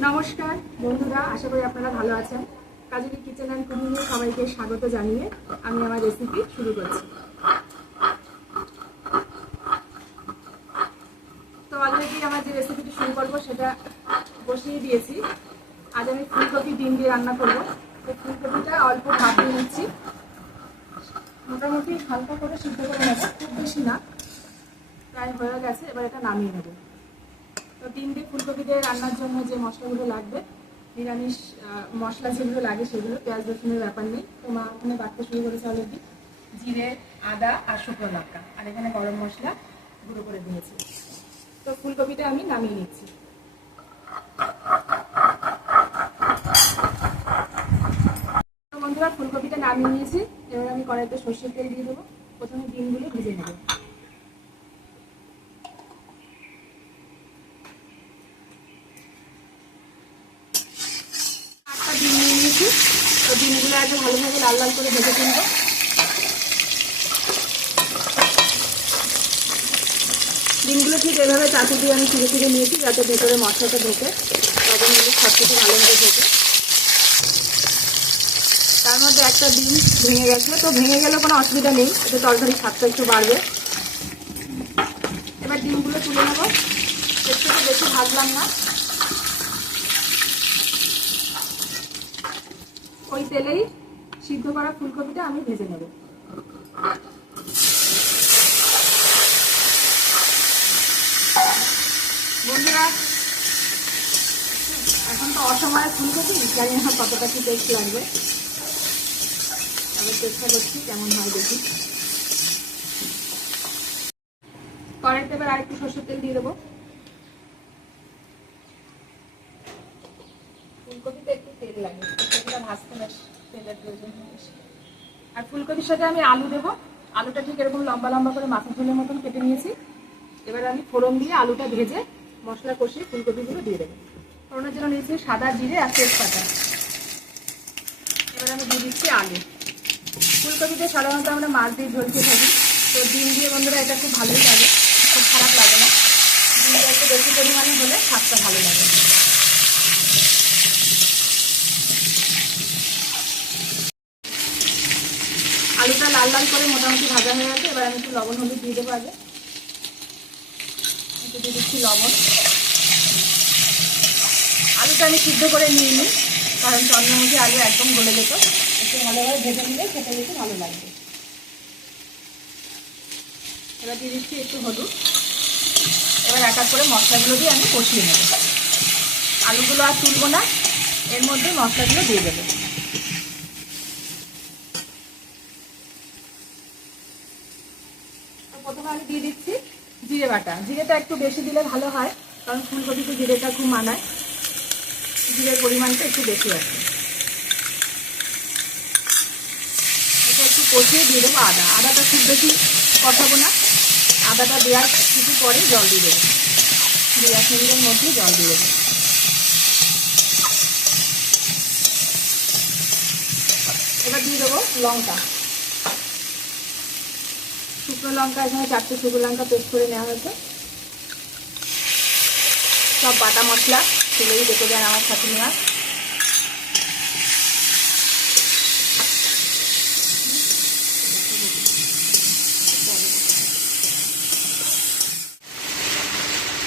নমস্কার, বন্ধুরা, আশা করি আপনারা ভালো আছেন। কাজুরি কিচেন অ্যান্ড কুকিংয়ে সবাইকে স্বাগত জানিয়ে আমি আমার রেসিপি শুরু করছি। তো অলরেডি আমার যে রেসিপিটি শুরু করব, সেটা বসিয়ে দিয়েছি। আজ আমি ফুলকপি ডিম দিয়ে রান্না করব। তো ফুলকপিটা অল্প ভাত দিয়ে নিচ্ছি। মোটামুটি হালকা করে সিদ্ধ করে নেব, খুব বেশি না। প্রায় হয়ে গেছে, এবার এটা নামিয়ে নেব। তো ডিম দিয়ে ফুলকপি দিয়ে রান্নার জন্য যে মশলাগুলো লাগবে, নিরামিষ মশলা যেগুলো লাগে সেগুলো, পেঁয়াজ রসুনের ব্যাপার নেই। তো মা ওখানে বাটতে শুরু করেছে অলরেডি জিরে, আদা আর শুকনো লঙ্কা। আর এখানে গরম মশলা গুঁড়ো করে দিয়েছি। তো ফুলকপিটা আমি নামিয়ে নিচ্ছি। বন্ধুরা, ফুলকপিটা নামিয়ে নিয়েছি। এবার আমি কড়াইতে সর্ষের তেল দিয়ে দেবো। প্রথমে ডিমগুলো ভেজে নেব আটটা ডিম নিয়ে নিয়েছি তো ডিমগুলো আগে ভালোভাবে লাল লাল করে ভেজে তুলবো। ডিমগুলো ঠিক এভাবে চাকু দিয়ে আমি চিড়ে চিড়ে নিয়েছি যাতে ভেতরে মশলাটা ঢোকে। লবণগুলো সব কিছু ভালোভাবে ঢোকে। তার মধ্যে একটা ডিম ভেঙে গেছে। তো ভেঙে গেলে কোনো অসুবিধা নেই। এতে তরকারি স্বাদটা একটু বাড়বে। এবার ডিমগুলো তুলে নেব। একটু বেশি ভাজলাম না। ওই তেলেই সিদ্ধ করা ফুলকপিটা আমি ভেজে নেব। বন্ধুরা, এখন তো অসময়ে ফুলকপি, জানি না কতটা কি টেস্ট লাগবে। আমি চেষ্টা করছি কেমন হয় দেখি। কড়াইতে এবার আরেকটু সর্ষের তেল দিয়ে দেবো ফুলকপিতে একটু তেল লাগে ফুলকপিটা ভাজতে বেশ তেলের প্রয়োজন হয় বেশি। আর ফুলকপির সাথে আমি আলু দেবো। আলুটা ঠিক এরকম লম্বা লম্বা করে মাথা ঝোলের মতন কেটে নিয়েছি। এবার আমি ফোড়ন দিয়ে আলুটা ভেজে মশলা কষিয়ে ফুলকপিগুলো দিয়ে দেবো। ফোড়নের জন্য নিয়েছি সাদা জিরে আর তেজপাতা। এবার আমি দিয়ে দিচ্ছি আলু। ফুলকপিতে সাধারণত আমরা মাছ দিয়ে ঝোল খেয়ে থাকি। তো ডিম দিয়ে বন্ধুরা এটা খুব ভালোই লাগে। খুব খারাপ লাগে না। ডিমটা একটু বেশি পরিমাণে হলে স্বাদটা ভালো লাগে। আলুটা লাল লাল করে মোটামুটি ভাজা হয়ে গেছে, এবার আমি একটু লবণ হলুদ দিয়ে দেবো আগে। একটু দিয়ে দিচ্ছি লবণ। আলুটা আমি সিদ্ধ করে নিয়ে নিই কারণ চন্দ্রমুখী আলু একদম গলে যেত। একটু ভালোভাবে ভেজে নিলে খেতে বেশি ভালো লাগবে। এবার দিয়ে দিচ্ছি একটু হলুদ। এবার এক এক করে মশলাগুলো দিয়ে আমি কষিয়ে নেব। আলুগুলো আর তুলবো না, এর মধ্যে মশলাগুলো দিয়ে দেবো। প্রথমে আমি দিয়ে দিচ্ছি জিরে বাটা। জিরেটা একটু বেশি দিলে ভালো হয়, কারণ ফুলকপিতে জিরেটা খুব মানায়। জিরের পরিমাণটা একটু বেশি আছে। এটা একটু কষিয়ে দিয়ে দেবো আদা। আদাটা খুব বেশি কষাবো না। আদাটা দেওয়ার কিছু পরে জল দিয়ে দেবো। দু এক মিনিটের মধ্যে জল দিয়ে দেবো। এবার দিয়ে দেবো লঙ্কা। শুকনো লঙ্কা এখানে চারটে শুকনো লঙ্কা পেস্ট করে নেওয়া হয়েছে। সব বাটা মশলা তুলেই দেখে দেন আমার নেওয়া।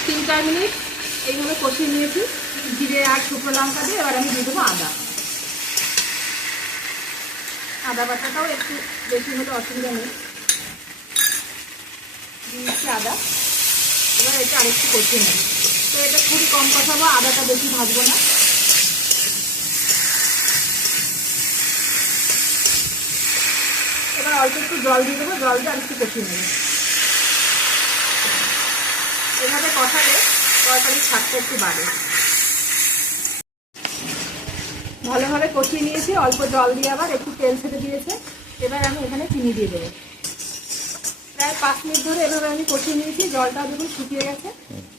তিন চার মিনিট এইভাবে কষিয়ে নিয়েছি। জিরে আর শুকনো লঙ্কা দিয়ে এবার আমি দিয়ে দেবো আদা। আদা বাটাটাও একটু বেশি হলে অসুবিধা নেই। দিচ্ছি আদা। এবার এটা আরেকটু কষিয়ে নেব। তো এটা খুবই কম কষাবো, আদাটা বেশি ভাজবো না। এবার অল্প একটু জল দিয়ে দেবো জল দিয়ে আরেকটু কষিয়ে নেব। এভাবে কষালে তরকারির স্বাদটা একটু বাড়ে। ভালোভাবে কষিয়ে নিয়েছি, অল্প জল দিয়ে আবার একটু তেল ছেড়ে দিয়েছে। এবার আমি এখানে চিনি দিয়ে দেবো। প্রায় পাঁচ মিনিট ধরে এভাবে আমি কষিয়ে নিয়েছি, জলটা দেখুন শুকিয়ে গেছে,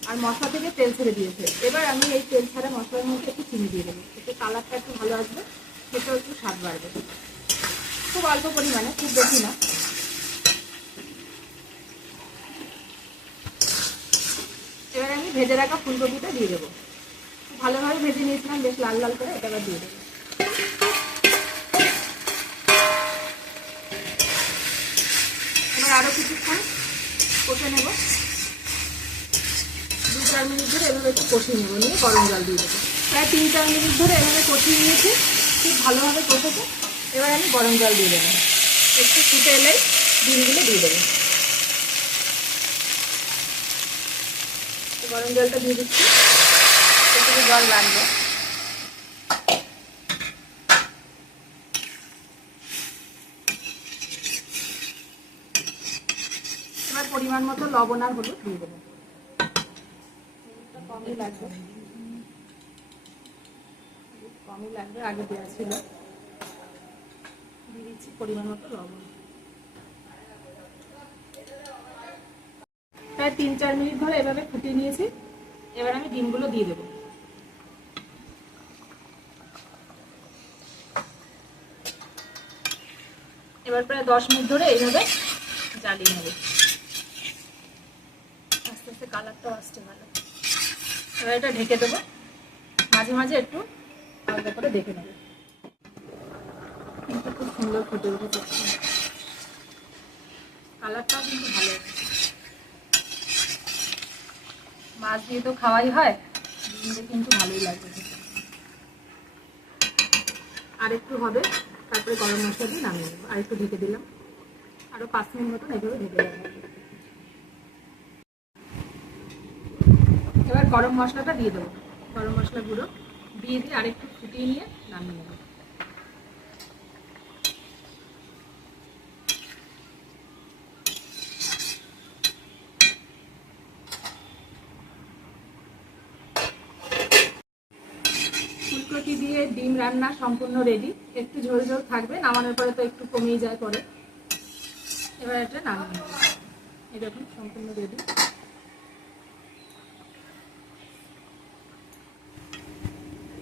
আর মশলা থেকে তেল ছেড়ে দিয়েছে। এবার আমি এই তেল ছাড়া মশলার মধ্যে একটু চিনি দিয়ে দেবো। এতে কালারটা একটু ভালো আসবে সেটাও একটু স্বাদ বাড়বে। খুব অল্প পরিমাণে, খুব বেশি না। এবার আমি ভেজে রাখা ফুলকপিটা দিয়ে দেবো। ভালোভাবে ভেজে নিয়েছিলাম, বেশ লাল লাল করে এটা দিয়ে দেবো এবার আরও কিছুক্ষণ কষে নেব। দু, চার মিনিট ধরে এভাবে একটু কষিয়ে নেব, নিয়ে গরম জল দিয়ে দেবো। প্রায় তিন, চার মিনিট ধরে এভাবে কষিয়ে নিয়েছি, খুব ভালোভাবে কষেছে। এবার আমি গরম জল দিয়ে দেবো। একটু ফুটে এলেই ডিমগুলো দিয়ে দেবো। গরম জলটা দিয়ে দিচ্ছি। একটু জল লাগবে। পরিমাণ মতো লবণ আর হলুদ দিয়ে দেবো। কমই লাগবে। আগে দেওয়া মতো লবণ। প্রায় তিন চার মিনিট ধরে এভাবে ফুটিয়ে নিয়েছি। এবার আমি ডিমগুলো দিয়ে দেবো। এবার প্রায় দশ মিনিট ধরে এইভাবে জ্বালিয়ে নেব। কালারটাও আসছে ভালো। এবার এটা ঢেকে দেবো। মাঝে মাঝে একটু আলাদা করে দেখে নেবে। কিন্তু খুব সুন্দর ফুটে উঠেছে কালারটাও কিন্তু ভালো মাছ দিয়ে তো খাওয়াই হয় কিন্তু ভালোই লাগবে আর একটু হবে, তারপরে গরম মশলা দিয়ে নামিয়ে নেব। আর একটু ঢেকে দিলাম। আরও পাঁচ মিনিট মতন এভাবে ঢেকে দেবো এবার গরম মশলাটা দিয়ে দেবো। গরম মশলা গুঁড়ো। দিয়ে দিয়ে আরেকটু ফুটিয়ে নিয়ে নামিয়ে নেব। ফুলকপি দিয়ে ডিম রান্না সম্পূর্ণ রেডি একটু ঝোল ঝোল থাকবে, নামানোর পরে তো একটু কমিয়ে যায় পরে। এবার এটা নামিয়ে নেব। দেখুন সম্পূর্ণ রেডি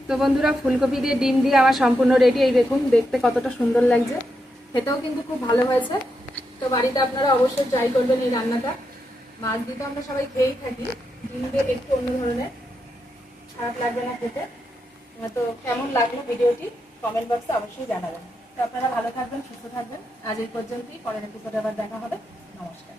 তো বন্ধুরা, ফুলকপি দিয়ে ডিম দিয়ে আমার সম্পূর্ণ রেডি। এই দেখুন, দেখতে কতটা সুন্দর লাগছে। খেতেও কিন্তু খুব ভালো হয়েছে। তো বাড়িতে আপনারা অবশ্যই ট্রাই করবেন এই রান্নাটা। মাছ দিয়ে তো আমরা সবাই খেয়েই থাকি। ডিম দিয়ে একটু অন্য ধরনের খারাপ লাগবে না খেতে। তো কেমন লাগল ভিডিওটি? কমেন্ট বক্সে অবশ্যই জানাবেন। তো আপনারা ভালো থাকবেন, সুস্থ থাকবেন। আজ এই পর্যন্তই। পরের এপিসোডে আবার দেখা হবে। নমস্কার।